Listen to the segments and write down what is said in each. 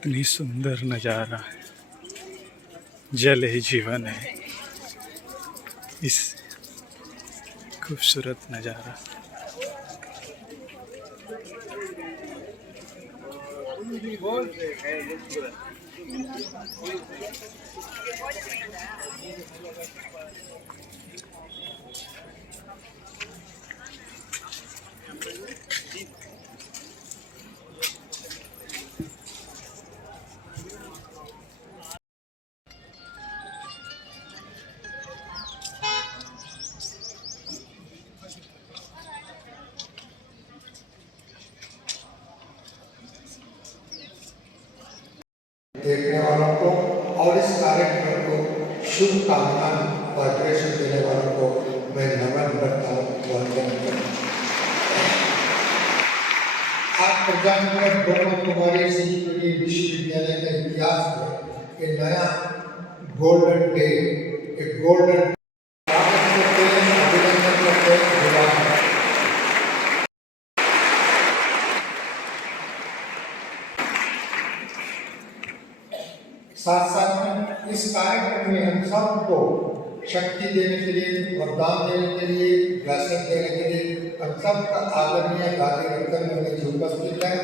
कितनी सुंदर नज़ारा है। जल ही जीवन है। इस खूबसूरत नज़ारा देखने वालों को और इस कार्यक्रम को शुभकामना और प्रेषण देने वालों को मैं नमन करता हूँ, वंदन करता हूँ। आज प्रजातंत्र ब्रह्म कुमारी सिंह विश्वविद्यालय का इतिहास में एक नया गोल्डन डे, एक गोल्डन अभिनंदन करते हैं। साथ साथ में इस कार्यक्रम में हम सबको शक्ति देने के लिए, वरदान देने के लिए, ब्लेसिंग देने के लिए हम सबका आदरणीय दादी रतन मुनि जी उपस्थित है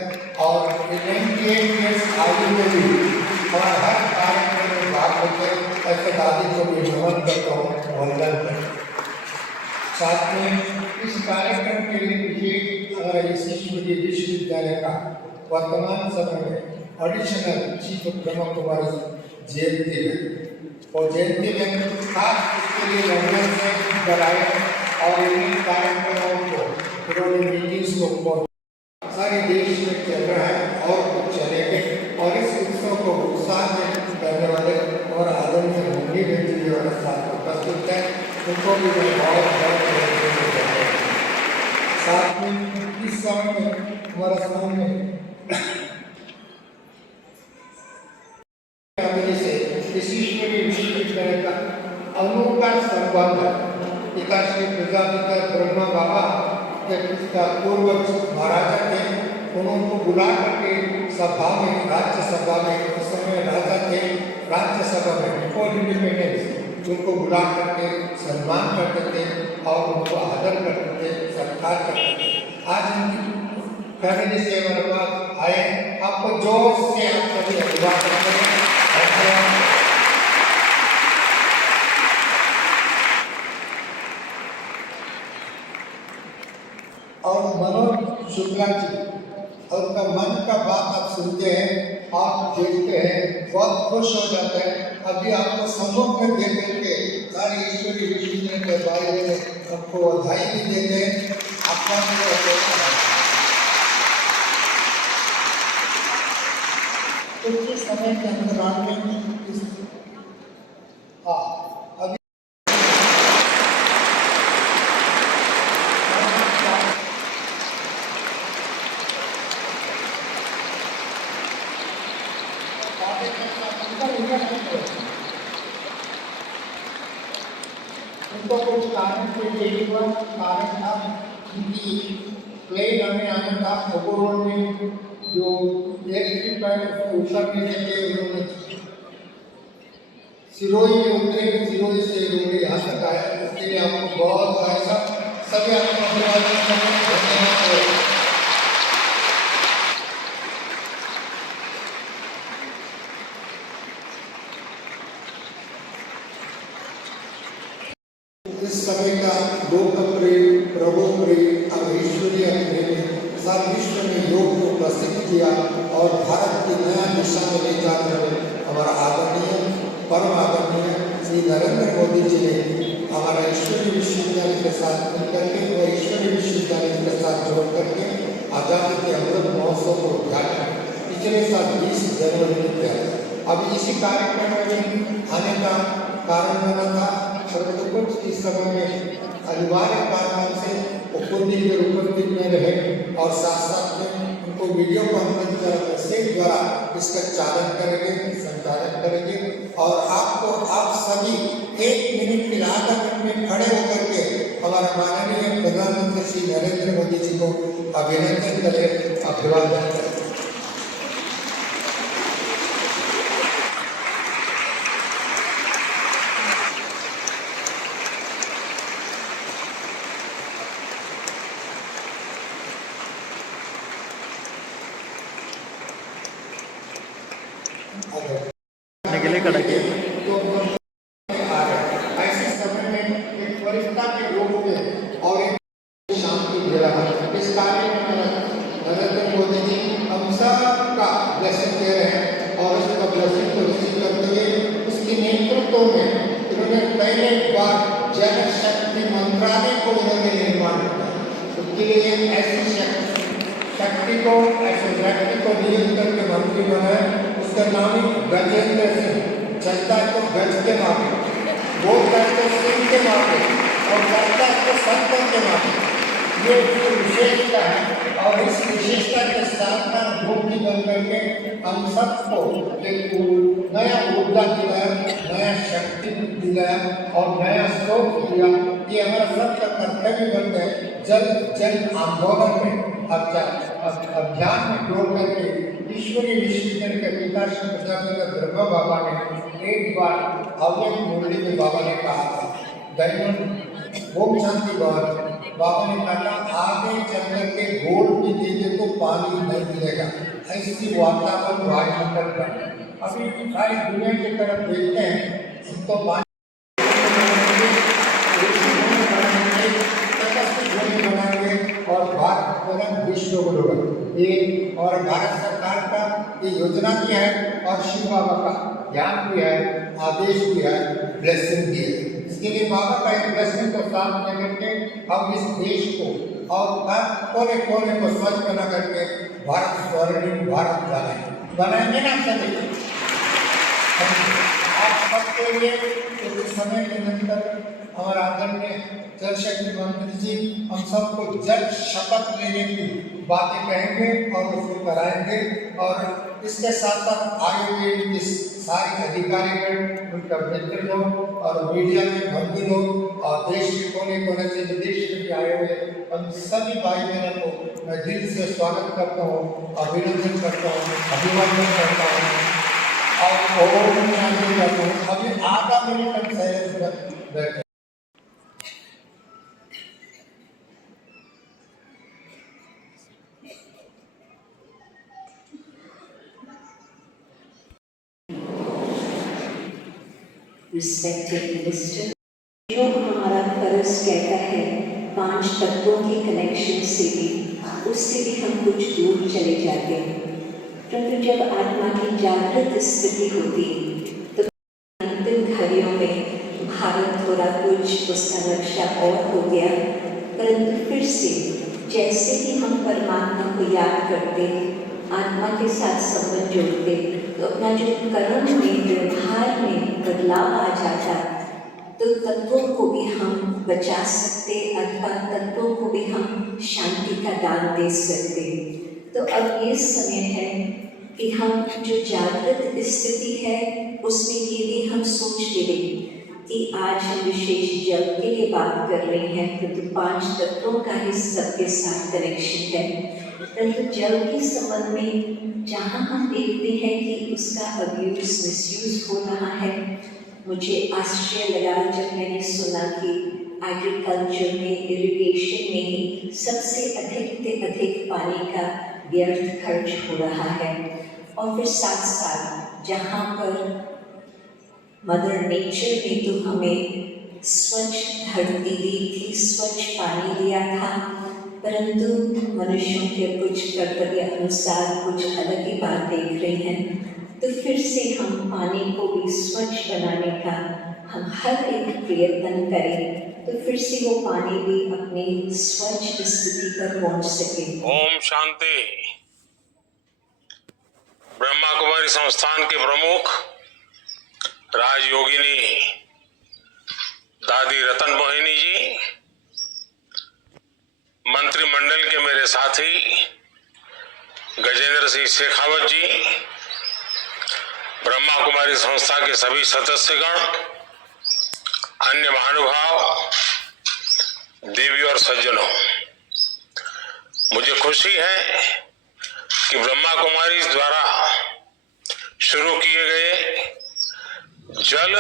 और 98 ईयर्स आयु में भी और हर कार्यक्रम में भाग लेकर ऐसे दादी को भी नमन करता हूँ, वंदन करता हूँ। साथ में इस कार्यक्रम के लिए मुझे हमारे विश्वविद्यालय का वर्तमान समय में additional chief of Brahma Kumari जयंती है और जयंती में खास इसके लिए लंदन से कराए और इन कार्यक्रमों को इन्होंने मीटिंग्स को सारे देश में चल रहा है और कुछ चलेंगे और इस उत्सव को उत्साह में करने वाले और आदरणीय मुनि जी और साथ उपस्थित है, उनको भी मैं बहुत साथ में इस समय में हमारा सामने विश्वविद्यालय का अनोखा संबंध पिता श्री प्रजापिता ब्रह्मा बाबा के पिता पूर्व महाराजा थे, उनको बुला करके सभा में, राज्यसभा में, उस समय राजा थे, राज्यसभा में बिफोर इंडिपेंडेंस उनको बुला करके सम्मान करते थे और उनको आदर करते थे, सत्कार करते थे। आज उनकी फैमिली से हमारे पास आए, आपको जोर से आप सभी अभिवादन करते हैं। और मनोज शुक्ला जी और उनका मन का बात आप सुनते हैं, आप देखते हैं, बहुत खुश हो जाते हैं। अभी आपको सम्मुख में देख करके सारी ईश्वरी विश्वविद्यालय के बारे में आपको बधाई भी देते हैं। आपका कुछ समय के अंतराल में अभी उनको कुछ कारण के लिए कारण था कि प्लेन हमें आना था ओवरऑल में जो एक उत्सव में थे उन्होंने सिरोही में उतरे, सिरोही से उन्होंने यहाँ तक आया, इसके लिए आपको बहुत ऐसा सभी आपको अभिवादन धन्यवाद। इस समय का लोकप्रिय प्रभुप्रिय और ईश्वरीय प्रेमी सारे विश्व में योग को प्रसिद्ध किया और भारत की नया दिशा में ले जाने वाले हमारा आदरणीय परम आदरणीय श्री नरेंद्र मोदी जी ने हमारा ईश्वरीय विश्वविद्यालय के साथ मिलकर के और ईश्वरीय विश्वविद्यालय के साथ जोड़ करके आज़ादी के अमृत महोत्सव को उद्घाटन पिछले साल 20 जनवरी में किया। अब इसी कार्यक्रम में आने का कारण बना था, परंतु कुछ इस समय में अनिवार्य कारणों से उपस्थित के उपस्थित में रहे और साथ साथ में उनको वीडियो कॉन्फ्रेंस द्वारा इसका चालन करेंगे, संचालन करेंगे और आपको आप सभी 1 मिनट के आधा मिनट में खड़े होकर के हमारा माननीय प्रधानमंत्री श्री नरेंद्र मोदी जी को अभिनंदन करें, अभिवादन करें। ये खड़ा किया। तो आ रहे हैं। ऐसे समय में एक फरिश्ता के रूप में और एक शांति दे रहा है। इस कार्य में नरेंद्र मोदी जी हम सब का ब्लेसिंग दे रहे हैं और उसका ब्लेसिंग को रिसीव करते हुए उसके नेतृत्व में उन्होंने पहले बार जन शक्ति मंत्रालय को उन्होंने निर्माण किया। उसके लिए ऐसी शक्ति को ऐसे व्यक्ति को नियुक्त करके मंत्री बनाए। उसका नाम ही गजेंद्र सिंह। चलता है तो गज के मापे, बोलता है तो सिंह के मापे और करता है तो संतों के मापे। ये विशेषता है और इस विशेषता के साथ साथ मुक्ति बन करके हम सबको एक नया ऊर्जा दिलाया, नया शक्ति दिलाया और नया सोच दिया कि हमारा सबका कर्तव्य बनता है जल जल आंदोलन में अभियान में जोड़ करके ईश्वरीय विश्वविद्यालय के पिता श्री प्रजापिता ब्रह्मा बाबा ने एक बार अवैध मुरली में बाबा ने कहा था, डायमंड ओम शांति बाबा ने कहा आगे चल करके गोल्ड भी दीजिए तो पानी नहीं मिलेगा। ऐसी वातावरण वायुमंडल पर अभी सारी दुनिया की तरफ देखते हैं तो पानी और भारत विश्व गुरु ये और भारत सरकार का ये योजना भी है और शिव बाबा का ज्ञान भी है, आदेश भी है, ब्लेसिंग भी है। इसके लिए बाबा का एक ब्लेसिंग को साथ लेकर के हम इस देश को और कोने कोने को स्वच्छ बना करके भारत स्वर्णिम भारत बनाएंगे ना सभी। आप सबके लिए कुछ समय के अंदर हमारा आदरणीय जल शक्ति मंत्री जी हम सबको जल शपथ लेने की बातें कहेंगे और उसको कराएंगे और इसके साथ साथ आए हुए सारे अधिकारीगण, उनका मित्र लोग और मीडिया के बंधु लोग और देश के कोने कोने से विदेश में भी आए हुए हम सभी भाई बहनों को मैं दिल से स्वागत करता हूँ, अभिनंदन करता हूँ, अभिवादन करता हूँ और अभिनंदन करता हूँ। अभी आधा मिनट तक साइलेंस बैठे। Respected Minister, जो हमारा फर्ज कहता है 5 तत्वों के कनेक्शन से भी उससे भी हम कुछ दूर चले जाते हैं। परंतु जब आत्मा की जागृत स्थिति होती तो अंतिम घड़ियों में भारत थोड़ा कुछ उसका नक्शा और हो गया, परंतु फिर से जैसे ही हम परमात्मा को याद करते, आत्मा के साथ संबंध जोड़ते तो अपना जो कर्म में व्यवहार में बदलाव आ जाता तो तत्वों को भी हम बचा सकते अथवा तत्वों को भी हम शांति का दान दे सकते। तो अब ये समय है कि हम जो जागृत स्थिति है उसमें ये भी हम सोच ले कि आज हम विशेष जल के लिए बात कर रहे हैं तो 5 तत्वों का ही सबके साथ कनेक्शन है। परंतु जल के संबंध में जहाँ हम देखते हैं कि उसका अब्यूज मिसयूज हो रहा है, मुझे आश्चर्य लगा जब मैंने सुना कि एग्रीकल्चर में इरिगेशन में ही सबसे अधिक से अधिक पानी का व्यर्थ खर्च हो रहा है। और फिर साथ साथ जहाँ पर मदर नेचर ने तो हमें स्वच्छ धरती दी थी, स्वच्छ पानी दिया था, परंतु मनुष्यों के कुछ कर्तव्य अनुसार कुछ अलग ही बात देख रहे हैं। तो फिर से हम पानी को भी स्वच्छ बनाने का हम हर एक प्रयत्न करें तो फिर से वो पानी भी अपनी स्वच्छ स्थिति पर पहुंच सके। ओम शांति। ब्रह्मा कुमारी संस्थान के प्रमुख राजयोगिनी दादी रतन मोहिनी जी, मंत्रिमंडल के मेरे साथी गजेंद्र सिंह शेखावत जी, ब्रह्मा कुमारी संस्था के सभी सदस्यगण, अन्य महानुभाव, देवी और सज्जनों, मुझे खुशी है कि ब्रह्मा कुमारी द्वारा शुरू किए गए जल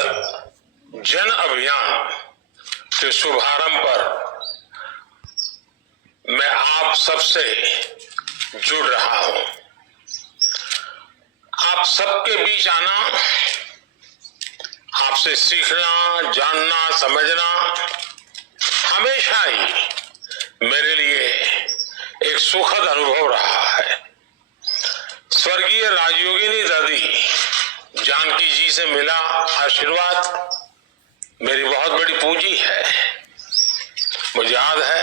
जन अभियान के शुभारंभ पर मैं आप सबसे जुड़ रहा हूं। आप सबके बीच आना आपसे सीखना, जानना, समझना हमेशा ही मेरे लिए एक सुखद अनुभव रहा है। स्वर्गीय राजयोगिनी दादी जानकी जी से मिला आशीर्वाद मेरी बहुत बड़ी पूंजी है। मुझे याद है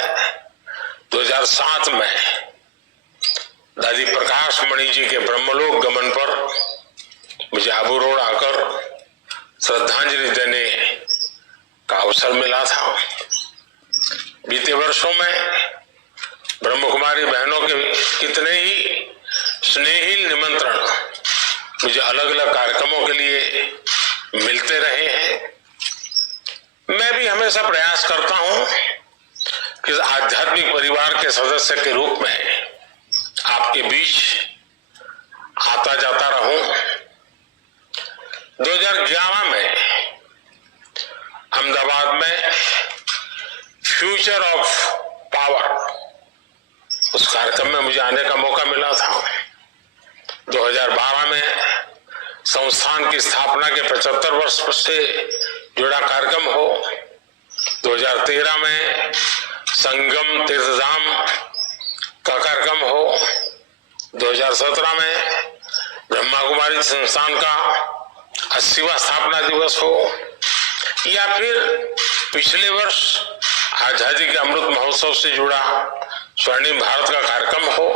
2007 में दादी प्रकाश मणि जी के ब्रह्मलोक गमन पर मुझे आबू रोड आकर श्रद्धांजलि देने का अवसर मिला था। बीते वर्षों में ब्रह्म कुमारी बहनों के कितने ही स्नेही निमंत्रण मुझे अलग अलग कार्यक्रमों के लिए मिलते रहे हैं। मैं भी हमेशा प्रयास करता हूं कि इस आध्यात्मिक परिवार के सदस्य के रूप में आपके बीच आता जाता रहूं। 2011 में अहमदाबाद में फ्यूचर ऑफ पावर उस कार्यक्रम में मुझे आने का मौका मिला था। 2012 में संस्थान की स्थापना के 75 वर्ष से जुड़ा कार्यक्रम हो। 2013 में संगम तीर्थधाम का कार्यक्रम हो। 2017 में ब्रह्मा कुमारी संस्थान का 80वां स्थापना दिवस हो, या फिर पिछले वर्ष आजादी के अमृत महोत्सव से जुड़ा स्वर्णिम भारत का कार्यक्रम हो।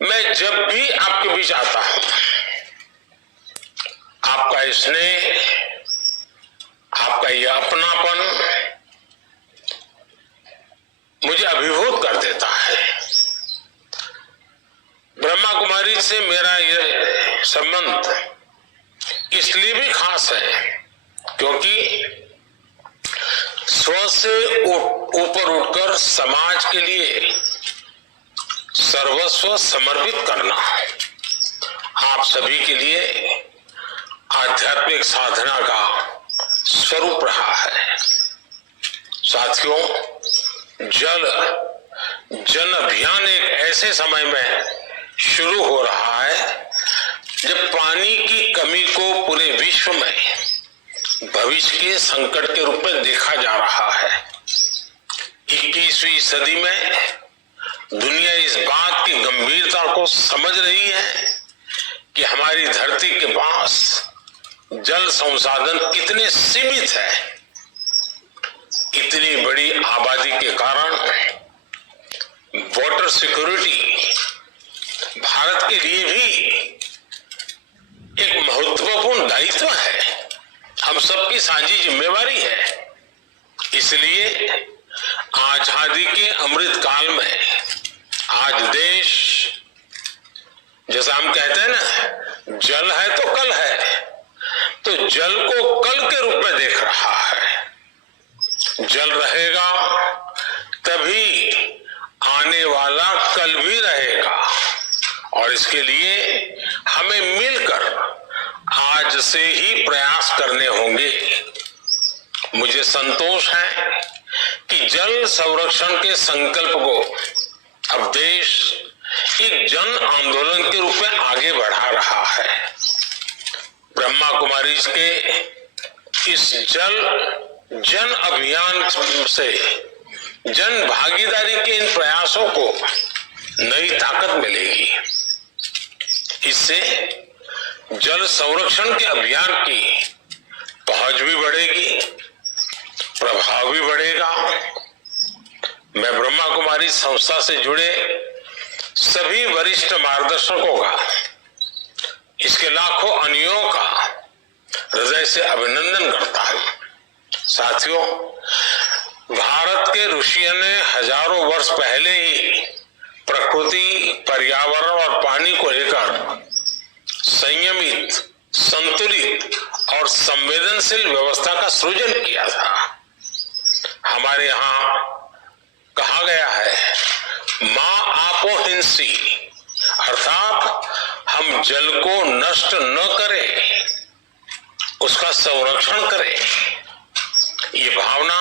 मैं जब भी आपके बीच आता हूं, आपका स्नेह, आपका यह अपनापन मुझे अभिभूत कर देता है। ब्रह्मा कुमारी से मेरा यह संबंध इसलिए भी खास है क्योंकि स्व से ऊपर उठकर समाज के लिए सर्वस्व समर्पित करना आप सभी के लिए आध्यात्मिक साधना का स्वरूप रहा है। साथियों, जन अभियान एक ऐसे समय में शुरू हो रहा है जब पानी की कमी को पूरे विश्व में भविष्य के संकट के रूप में देखा जा रहा है। 21वीं सदी में दुनिया इस बात की गंभीरता को समझ रही है कि हमारी धरती के पास जल संसाधन कितने सीमित है। इतनी बड़ी आबादी के कारण वाटर सिक्योरिटी भारत के लिए भी एक महत्वपूर्ण दायित्व है, हम सबकी साझी जिम्मेवारी है। इसलिए आजादी के अमृत काल में आज देश, जैसा हम कहते हैं ना, जल है तो कल है, तो जल को कल के रूप में देख रहा है। जल रहेगा तभी आने वाला कल भी रहेगा, और इसके लिए हमें मिलकर आज से ही प्रयास करने होंगे। मुझे संतोष है कि जल संरक्षण के संकल्प को अब देश एक जन आंदोलन के रूप में आगे बढ़ा रहा है। ब्रह्मा कुमारी के इस जन अभियान से जन भागीदारी के इन प्रयासों को नई ताकत मिलेगी। इससे जल संरक्षण के अभियान की पहुंच भी बढ़ेगी, प्रभाव भी बढ़ेगा। मैं ब्रह्मा कुमारी संस्था से जुड़े सभी वरिष्ठ मार्गदर्शकों का, इसके लाखों अनुयायियों का हृदय से अभिनंदन करता हूं। साथियों, भारत के ऋषियों ने हजारों वर्ष पहले ही प्रकृति, पर्यावरण और पानी को लेकर संयमित, संतुलित और संवेदनशील व्यवस्था का सृजन किया था। हमारे यहाँ कहा गया है, मां आपो हिंसी, अर्थात हम जल को नष्ट न करें, उसका संरक्षण करें। ये भावना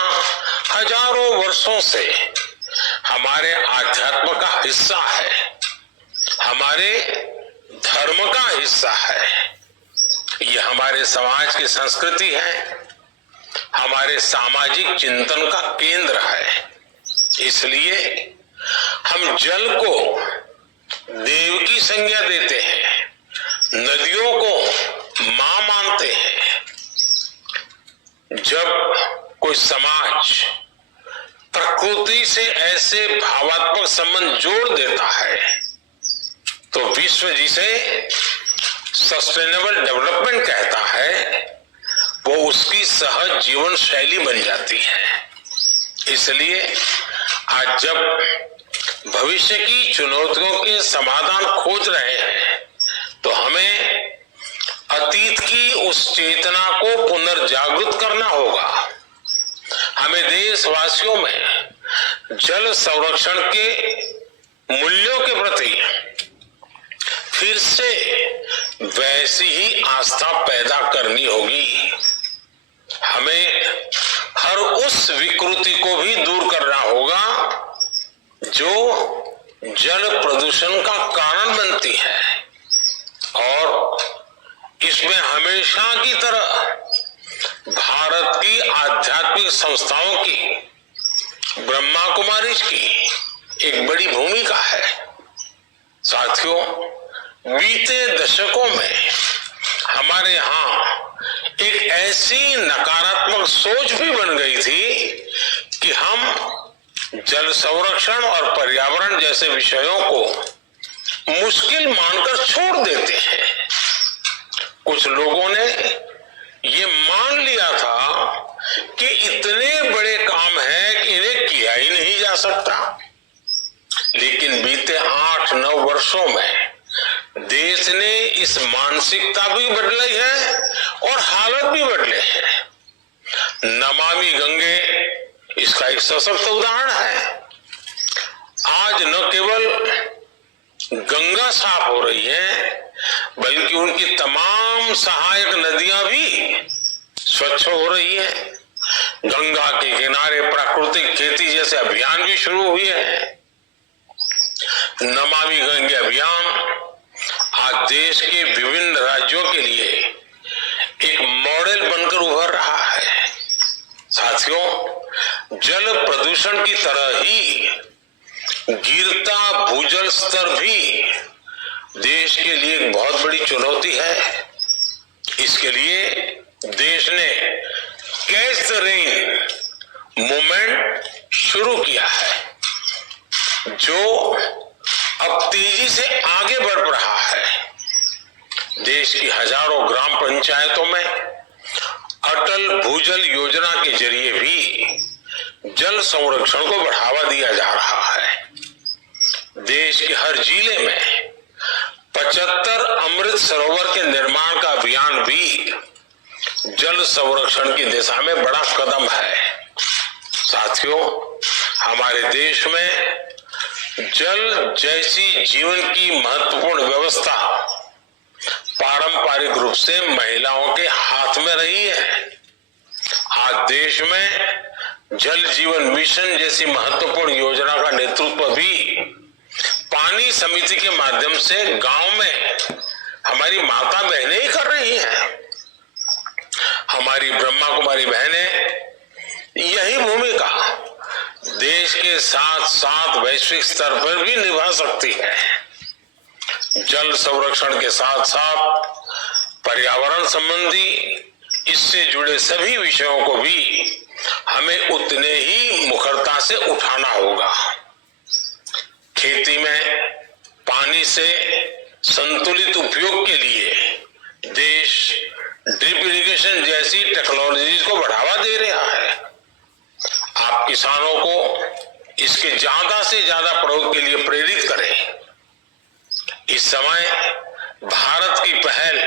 हजारों वर्षों से हमारे आध्यात्म का हिस्सा है, हमारे धर्म का हिस्सा है। ये ये हमारे समाज की संस्कृति है, हमारे सामाजिक चिंतन का केंद्र है। इसलिए हम जल को देव की संज्ञा देते हैं, नदियों को मां मानते हैं। जब कोई समाज प्रकृति से ऐसे भावात्मक संबंध जोड़ देता है तो विश्व जिसे सस्टेनेबल डेवलपमेंट कहता है वो उसकी सहज जीवन शैली बन जाती है। इसलिए आज जब भविष्य की चुनौतियों के समाधान खोज रहे हैं तो हमें अतीत की उस चेतना को पुनर्जागृत करना होगा। हमें देशवासियों में जल संरक्षण के मूल्यों के प्रति फिर से वैसी ही आस्था पैदा करनी होगी। हमें हर उस विकृति को भी दूर करना होगा जो जल प्रदूषण का कारण बनती है और इसमें हमेशा की तरह भारत की आध्यात्मिक संस्थाओं की, ब्रह्मा कुमारीज की एक बड़ी भूमिका है। साथियों, बीते दशकों में हमारे यहाँ एक ऐसी नकारात्मक सोच भी बन गई थी कि हम जल संरक्षण और पर्यावरण जैसे विषयों को मुश्किल मानकर छोड़ देते हैं। कुछ लोगों ने ये मान लिया था कि इतने बड़े काम हैं कि इन्हें किया ही नहीं जा सकता। लेकिन बीते 8-9 वर्षों में देश ने इस मानसिकता भी बदली है और हालत भी बदले हैं। नमामि गंगे इसका एक सशक्त उदाहरण है। आज न केवल गंगा साफ हो रही है बल्कि उनकी तमाम सहायक नदियां भी स्वच्छ हो रही है। गंगा के किनारे प्राकृतिक खेती जैसे अभियान भी शुरू हुए हैं। नमामि गंगे अभियान आज देश के विभिन्न राज्यों के लिए एक मॉडल बनकर उभर रहा है। साथियों, जल प्रदूषण की तरह ही गिरता भूजल स्तर भी देश के लिए एक बहुत बड़ी चुनौती है। इसके लिए देश ने कैच द रेन मूवमेंट शुरू किया है जो अब तेजी से आगे बढ़ रहा है। देश की हजारों ग्राम पंचायतों में अटल भूजल योजना के जरिए भी जल संरक्षण को बढ़ावा दिया जा रहा है। देश के हर जिले में 75 अमृत सरोवर के निर्माण का अभियान भी जल संरक्षण की दिशा में बड़ा कदम है। साथियों, हमारे देश में जल जैसी जीवन की महत्वपूर्ण व्यवस्था पारंपरिक रूप से महिलाओं के हाथ में रही है। आज देश में जल जीवन मिशन जैसी महत्वपूर्ण योजना का नेतृत्व भी पानी समिति के माध्यम से गांव में हमारी माता बहनें ही कर रही हैं। हमारी ब्रह्मा कुमारी बहनें यही भूमिका देश के साथ साथ वैश्विक स्तर पर भी निभा सकती है। जल संरक्षण के साथ साथ पर्यावरण संबंधी इससे जुड़े सभी विषयों को भी हमें उतने ही मुखरता से उठाना होगा। खेती में पानी से संतुलित उपयोग के लिए देश ड्रिप इरिगेशन जैसी टेक्नोलॉजीज को बढ़ावा दे रहा है। आप किसानों को इसके ज्यादा से ज्यादा प्रयोग के लिए प्रेरित करें। इस समय भारत की पहल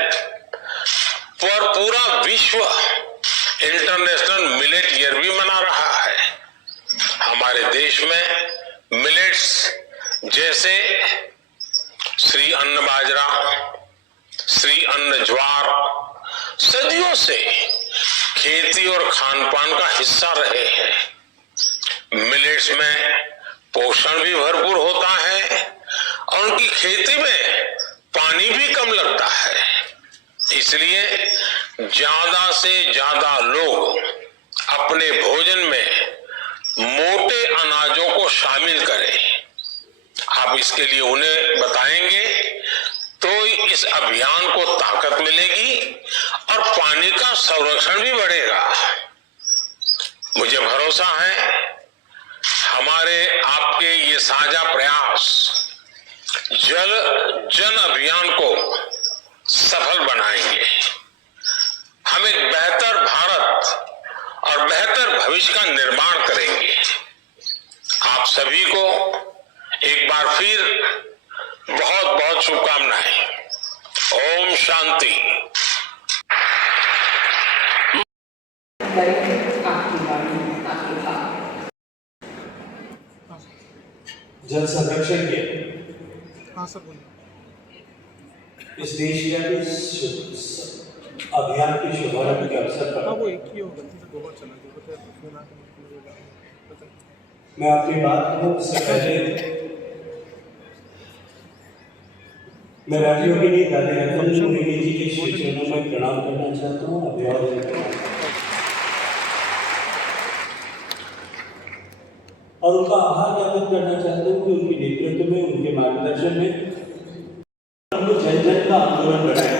पर पूरा विश्व इंटरनेशनल मिलेट ईयर भी मना रहा है। हमारे देश में मिलेट्स जैसे श्री अन्न बाजरा, श्री अन्न ज्वार सदियों से खेती और खान पान का हिस्सा रहे हैं। मिलेट्स में पोषण भी भरपूर होता है और उनकी खेती में पानी भी कम लगता है। इसलिए ज्यादा से ज्यादा लोग अपने भोजन में मोटे अनाजों को शामिल करें। आप इसके लिए उन्हें बताएंगे तो इस अभियान को ताकत मिलेगी और पानी का संरक्षण भी बढ़ेगा। मुझे भरोसा है हमारे आपके ये साझा प्रयास जल जन अभियान को सफल बनाएंगे। हम एक बेहतर भारत और बेहतर भविष्य का निर्माण करेंगे। आप सभी को एक बार फिर बहुत बहुत शुभकामनाएं। ओम शांति। आपकी वाणी, आपके भाव। जल संरक्षण के हाँ सर बोलिए। इस देशव्यापी अभियान के शुभारंभ के अवसर हाँ वो पर एक ही होगा, गलती से 2 बार चला गया, पता है, फोन आके मुझे पता है। मैं अपनी बात को से पहले मैं राजयोगिनी दादी रतन मुनि जी के श्री चरणों में प्रणाम करना चाहता हूँ, अभिवादन करना चाहता हूँ और उनका आभार ज्ञापित करना चाहता हूँ कि उनके नेतृत्व में, उनके मार्गदर्शन में हमको जन जन का आंदोलन बनाया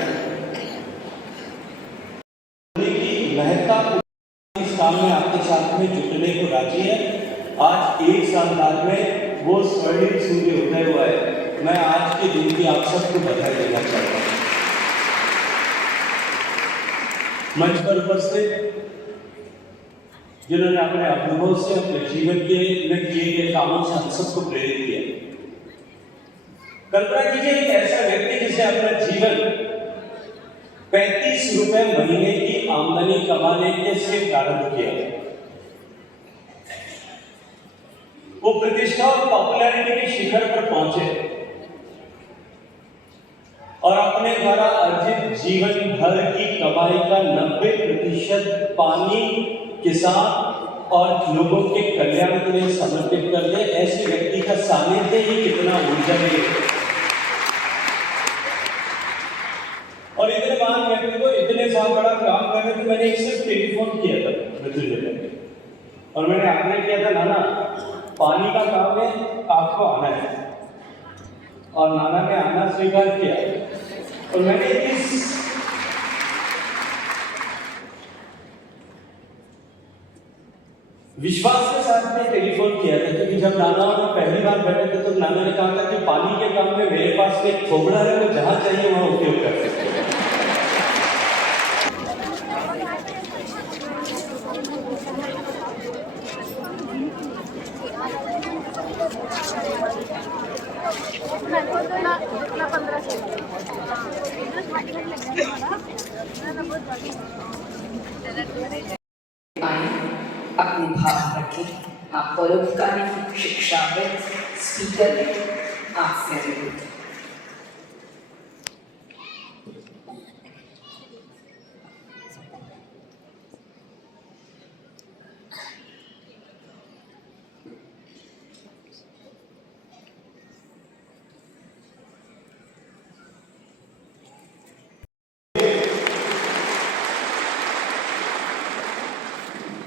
की महत्ता इस काम में आपके साथ में जुटने को राजी है। आज 1 साल बाद में वो स्वर्णिम सूर्य उदय हुआ है। मैं आज के दिन की आप सबको बधाई देना चाहता हूँ। मंच पर उपस्थित जिन्होंने अपने अनुभव से, अपने जीवन के में किए गए कामों से हम सबको प्रेरित किया। कल्पना कीजिए एक ऐसा व्यक्ति जिसे अपना जीवन 35 रुपए महीने की आमदनी कमाने के से प्रारंभ किया। वो प्रतिष्ठा और पॉपुलैरिटी के शिखर पर पहुंचे और अपने द्वारा अर्जित जीवन भर की कमाई का 90% पानी, किसान और लोगों के कल्याण के लिए समर्पित कर दे। ऐसे व्यक्ति का सानिध्य ही कितना ऊर्जा देगा। और इतने महान व्यक्ति को इतने साल बड़ा काम करने को मैंने एक सिर्फ टेलीफोन किया था मृत्युंजय में, और मैंने आग्रह किया था, नाना पानी का काम है, आपको आना है। और नाना ने आना स्वीकार किया और मैंने इस विश्वास के साथ में टेलीफोन किया था क्योंकि जब नाना और पहली बार बैठे थे तो नाना ने कहा था कि पानी के काम में मेरे पास एक थोबड़ा है, तो जहां चाहिए वहां उपयोग कर सकते हैं। अपने भाव रखें। आप परोपकारी, शिक्षाविद, स्पीकर हैं, आपसे अनुरोध।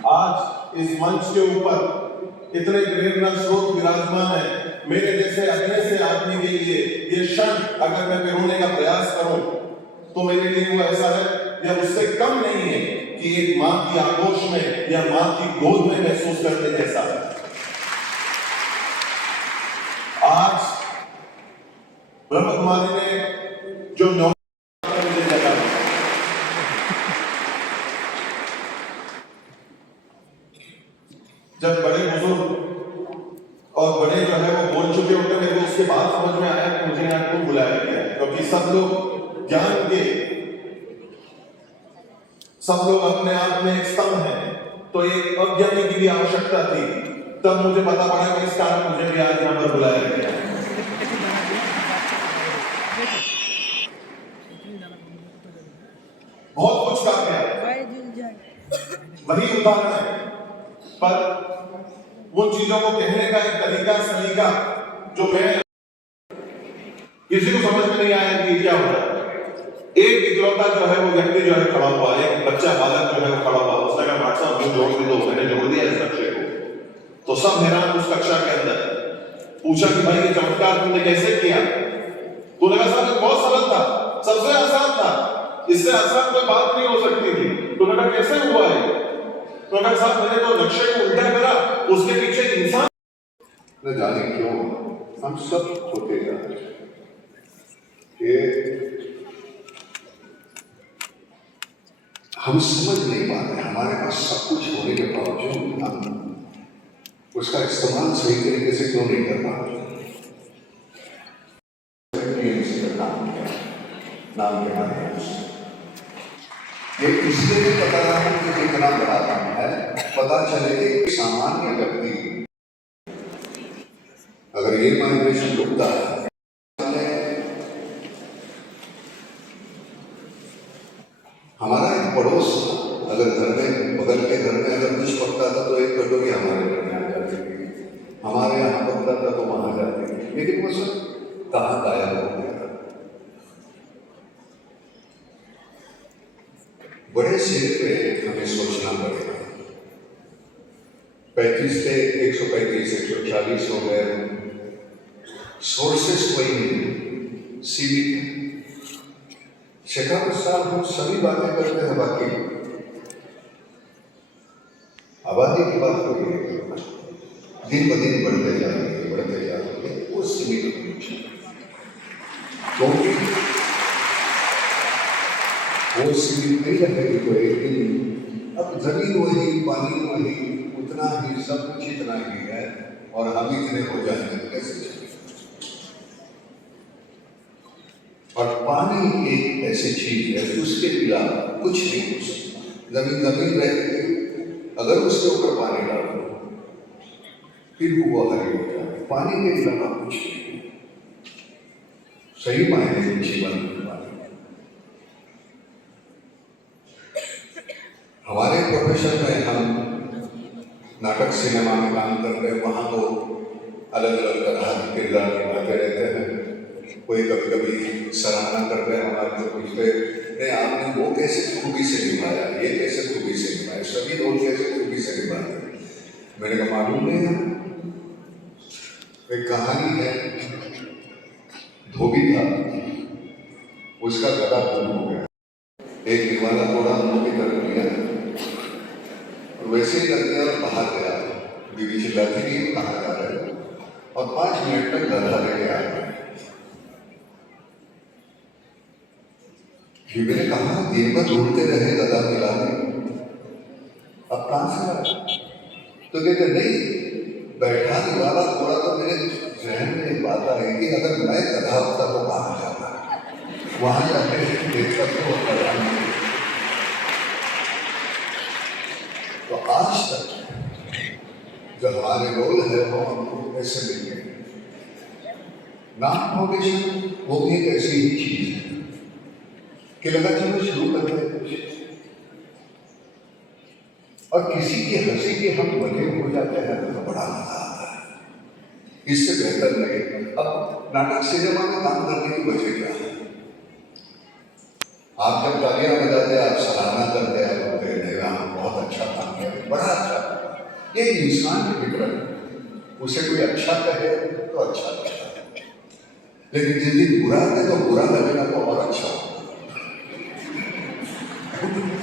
आज इस मंच के ऊपर इतने प्रेरणा स्रोत विराजमान है। मेरे जैसे अपने से आदमी के लिए ये क्षण अगर मैं पिरोने का प्रयास करूं तो मेरे लिए वो ऐसा है या उससे कम नहीं है कि एक मां की आगोश में या मां की गोद में महसूस करने जैसा है। आज ब्रह्म कुमारी ने जो जब बड़े बुजुर्ग और बड़े जो है वो बोल चुके होते हैं, तो उसके बाद समझ में आया कि मुझे यहाँ क्यों बुलाया गया है, क्योंकि सब लोग ज्ञान के, सब लोग अपने आप में एक स्तंभ हैं, तो एक अज्ञानी की भी आवश्यकता थी। तब मुझे पता पड़ा कि इस कारण मुझे भी आज यहाँ पर बुलाया गया है। बहुत कुछ कहा गया, वही उदाहरण है, पर उन चीजों को कहने का एक तरीका, सलीका जो मैं किसी को समझ में नहीं आया कि क्या हो रहा है। एक इकलौता जो है वो व्यक्ति जो है खड़ा हुआ, एक बच्चा बालक जो है वो खड़ा हुआ, उसने कहा डॉक्टर साहब मुझे जोड़ भी दो, मैंने जोड़ दिया इस बच्चे को। तो सब हैरान उस कक्षा के अंदर, पूछा कि भाई ये चमत्कार तुमने कैसे किया? तूने कहा साहब बहुत सरल था, सबसे आसान था, इससे आसान कोई बात नहीं हो सकती थी। तूने कहा कैसे हुआ है? तो कहा साहब मैंने तो नक्शे को उल्टा करा, उसके पीछे इंसान न जाने क्यों हम सब होते जा रहे हैं कि हम समझ नहीं पा रहे, हमारे पास सब कुछ होने के बावजूद हम उसका इस्तेमाल सही तरीके से क्यों नहीं कर पा रहे। नाम क्या है ये इसलिए भी पता रहा हूं कि कितना बड़ा काम है, पता चले कि सामान्य व्यक्ति अगर ये माइग्रेशन रुकता है, हमारा एक पड़ोस अगर घर में, बगल के घर में अगर कुछ पकता था तो एक कटोरी हमारे घर में आ जाती थी, हमारे यहाँ पकता था तो वहां जाती थी, लेकिन वो सब कहाँ गायब हो गया। बड़े सिर पे हमें सोचना पड़ेगा। 35 से 135 140 हो गए, सोर्सेस कोई नहीं, सीमित। शेखावत साहब हम सभी बातें करते हैं, बाकी आबादी की बात हो रही है, दिन ब दिन बढ़ते जा रही है, वो सीमित होनी चाहिए, क्योंकि वो सीमित नहीं रहेगी तो एक दिन अब जमीन वही, पानी वही, उतना ही, सब कुछ इतना ही है और हम इतने हो जाएंगे कैसे चलेंगे। और पानी एक ऐसी चीज है उसके बिना कुछ नहीं हो सकता। जमीन रहती, अगर उसके ऊपर पानी डाल दो फिर वो हरी हो जाए, पानी के बिना कुछ नहीं, सही मायने में जीवन। हमारे प्रोफेशन में हम नाटक सिनेमा में काम करते हैं, वहाँ तो अलग अलग तरह के किरदार निभाते रहते हैं। कोई कभी कभी सराहना करते हैं हमारे से, पूछते नहीं आपने वो कैसे खूबी से निभाया, ये कैसे खूबी से निभाया, सभी लोग कैसे खूबी से निभाते। मैंने कहा मालूम नहीं है, एक कहानी है, धोबी था, उसका गला गुम हो गया, एक दीवाना थोड़ा मुंह की तरफ लिया, वैसे ही करके और बाहर गया, बीवी चिल्लाती नहीं कहाँ जा रहे हो, और 5 मिनट में गधा लेके आ गए। बीवी ने कहा दिन भर ढूंढते रहे, गधा मिला नहीं, अब कहाँ से आया? तो कहते नहीं, बैठा वाला थोड़ा तो मेरे जहन में एक बात आई कि अगर मैं गधा होता तो कहाँ जाता, वहां जाके देखता तो गधा नहीं। तो आज तक जो हमारे रोल है वो हमको ऐसे मिले। नाम फाउंडेशन वो भी एक ऐसी ही चीज है कि लगा चलो शुरू करते हैं कुछ, और किसी की हंसी के हम बने हो जाते हैं तो बड़ा मजा आता है। इससे बेहतर नहीं। अब नाटक सिनेमा में काम करने की वजह क्या है? आप जब तालियां बजाते आप सराहना करते हैं, बोलते हैं बहुत अच्छा काम किया, बड़ा अच्छा। ये इंसान की फितरत, उसे कोई अच्छा कहे तो अच्छा लगता है, लेकिन जिस दिन बुरा है तो बुरा लगेगा तो और अच्छा होगा।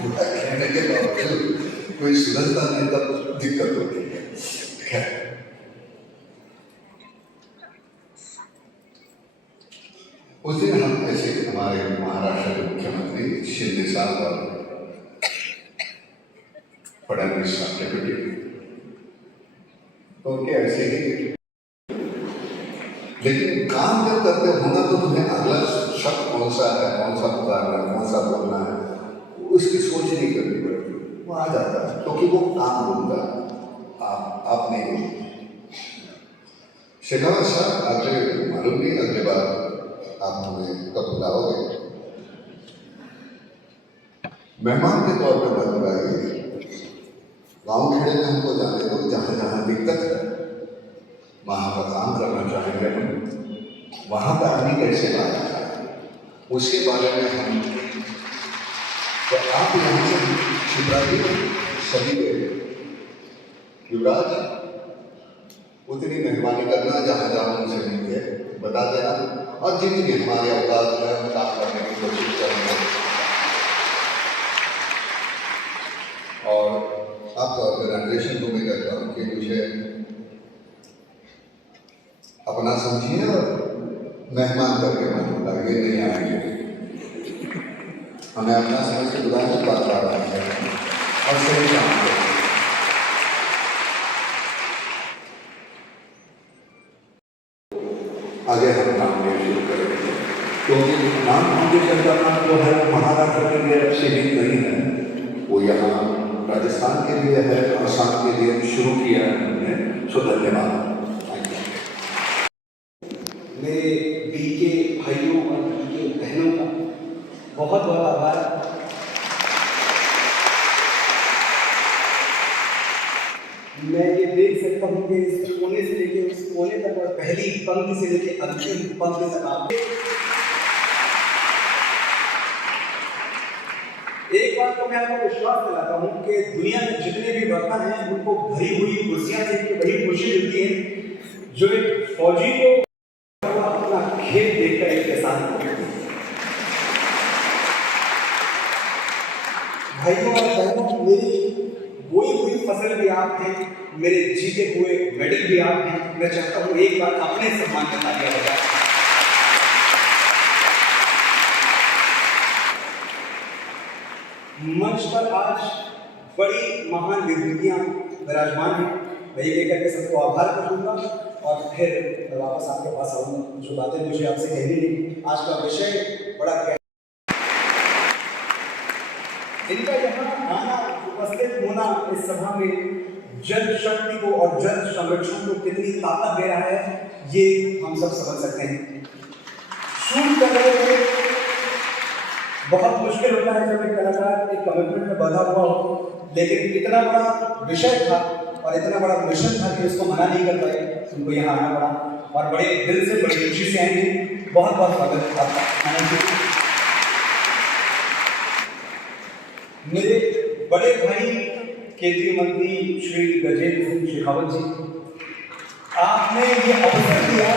बुरा कहने के बावजूद कोई सुधरता नहीं तब दिक्कत होती है। उस दिन हम ऐसे हमारे महाराष्ट्र के मुख्यमंत्री शिंदे साहब और फडणवीस साहब के बेटे, तो उनके ऐसे ही, लेकिन काम जब करते होना तो तुम्हें अगला शब्द कौन सा है, कौन सा पुकारना है, कौन सा बोलना है, उसकी सोच नहीं करनी पड़ती, वो आ जाता है क्योंकि वो काम बोलता है, आप नहीं बोलते। शेखावत साहब अगले मालूम नहीं अगले बार आप हमें कब बुलाओगे, मेहमान के तौर पर मत बुलाइए। गाँव खेड़े में हमको जाने दो, जहाँ जहाँ दिक्कत है वहाँ का काम करना चाहेंगे हम, वहाँ का आदमी कैसे लाया जाए उसके बारे में हम आप यहाँ से शिवराज सभी गए युवराज उतनी मेहरबानी करना जहाँ जहाँ उनसे मिलते बता देना और जितनी हमारे औकात है हम काम करने की कोशिश करेंगे। और आपका ऑर्गेनाइजेशन को मैं कहता हूँ कि मुझे अपना समझिए और मेहमान करके मत ये नहीं आएंगे, हमें अपना समझ के बुलाने बात आ रहा है और सही काम करें। आगे हम नाम लेना शुरू करेंगे क्योंकि नाम फाउंडेशन का नाम जो है महाराष्ट्र के लिए अब सीमित नहीं है, वो यहाँ राजस्थान के लिए है, असम के लिए शुरू किया है हमने। सो धन्यवाद। मेरे बीके भाइयों और बीके बहनों का बहुत बहुत आभार। मैं ये देख सकता हूँ कि इस कोने से लेके उस कोने तक और पहली पंक्ति से लेके अंतिम पंक्ति तक आप एक बात को मैं आपको विश्वास दिलाता हूँ कि दुनिया में जितने भी वर्कर हैं उनको भरी हुई कुर्सियां देख के बड़ी खुशी मिलती है जो एक फौजी को अपना खेत देखकर एक किसान को। भाइयों और बहनों, मेरी बोई हुई फसल भी आप हैं, मेरे जीते हुए मेडल भी आप हैं। मैं चाहता हूँ एक बार अपने सम्मान में तालियां बजाएं। मंच पर आज बड़ी महान विभूतियां विराजमान हैं। मैं ये कहकर के सबको आभार करूंगा और फिर वापस आपके पास आऊंगा। जो बातें मुझे आपसे कहनी है, आज का विषय बड़ा इनका यहाँ आना, उपस्थित होना इस सभा में जल शक्ति को और जल संरक्षण को कितनी ताकत दे रहा है ये हम सब समझ सकते हैं। शूट कर रहे थे, बहुत मुश्किल होता है जब एक कलाकार एक कमिटमेंट में बंधा हुआ हो, लेकिन इतना बड़ा विषय था और इतना बड़ा मिशन था कि उसको मना नहीं कर पाए, उनको यहाँ आना पड़ा और बड़े दिल से बड़ी खुशी से आएंगे। बहुत बहुत स्वागत आपका। मेरे बड़े भाई केंद्रीय मंत्री श्री गजेंद्र सिंह शेखावत जी, आपने ये अवसर दिया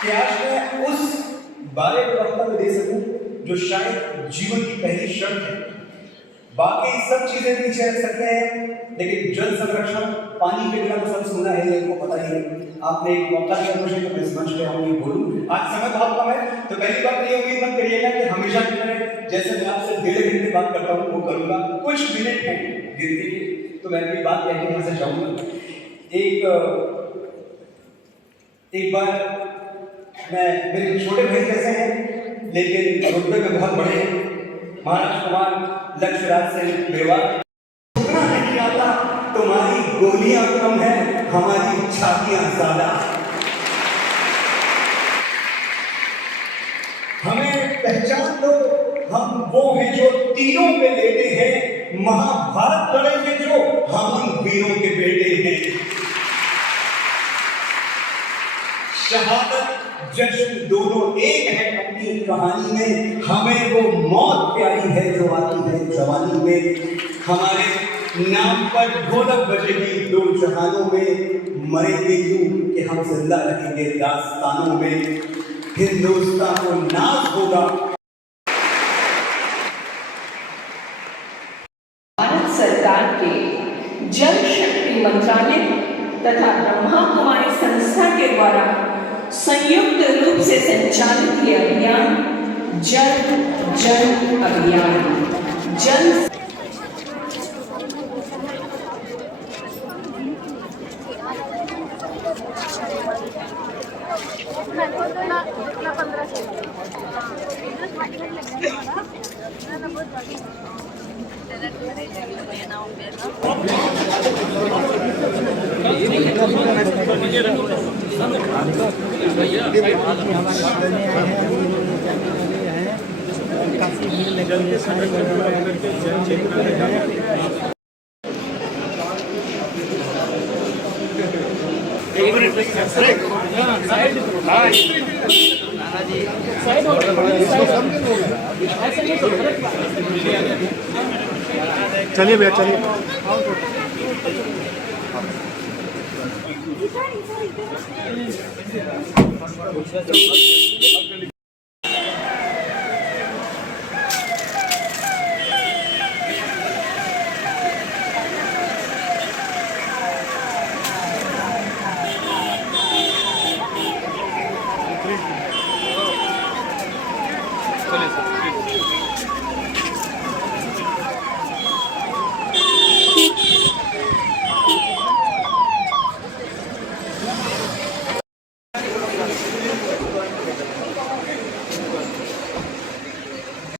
कि आज मैं उस बारे में वक्तव्य दे सकूं जो शायद जीवन की पहली शर्त है। बाकी सब चीजें पीछे रख सकते हैं, लेकिन जल संरक्षण, पानी के बिना तो सब सुना है, इनको पता ही है। आपने एक मौका दिया मुझे कि मैं इस मंच पे आऊँ ये बोलूँ। आज समय बहुत कम है, तो पहली बात ये उम्मीद मत करिएगा कि हमेशा की तरह जैसे मैं आपसे 1.5 घंटे बात करता हूँ वो करूँगा। कुछ मिनट हैं गिनती के, तो मैं अपनी बात कहकर यहाँ से जाऊँगा। एक बार मेरे छोटे भाई कैसे हैं लेकिन रुतबे में बहुत बड़े हैं, महाराज कुमार लक्ष्यराज सिंह मेवाड़। उतना नहीं आता, तुम्हारी गोलियां कम है, हमारी छातियां ज्यादा। हमें पहचान दो, हम वो हैं जो तीरों पे लेटे हैं, महाभारत लड़ेंगे जो हम उन वीरों के बेटे हैं। शहादत जश्न दोनों एक है अपनी कहानी में, हमें वो मौत प्यारी है जो आती है जवानी में। हमारे नाम पर ढोलक बजेगी दो जहानों में, मरेंगे यूं कि हम जिंदा रहेंगे दास्तानों में। हिंदुस्तान को नाज होगा। भारत सरकार के जल शक्ति मंत्रालय तथा ब्रह्मा कुमारी संस्था के द्वारा संयुक्त रूप से संचालित ये अभियान जल जन अभियान जल काफी भीड़ लगी है, सारे जल चेतना है। एक मिनट साइड चलिए भैया चलिए।